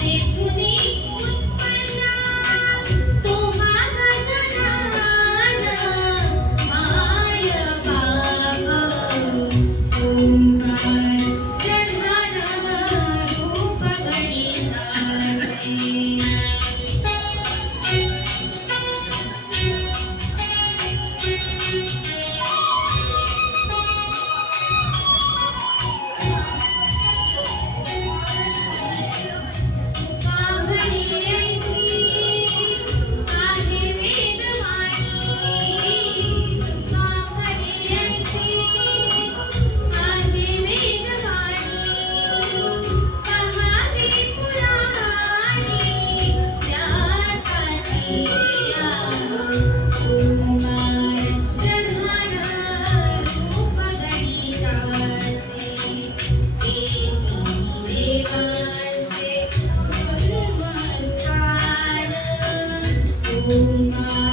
Bye. Oh, my.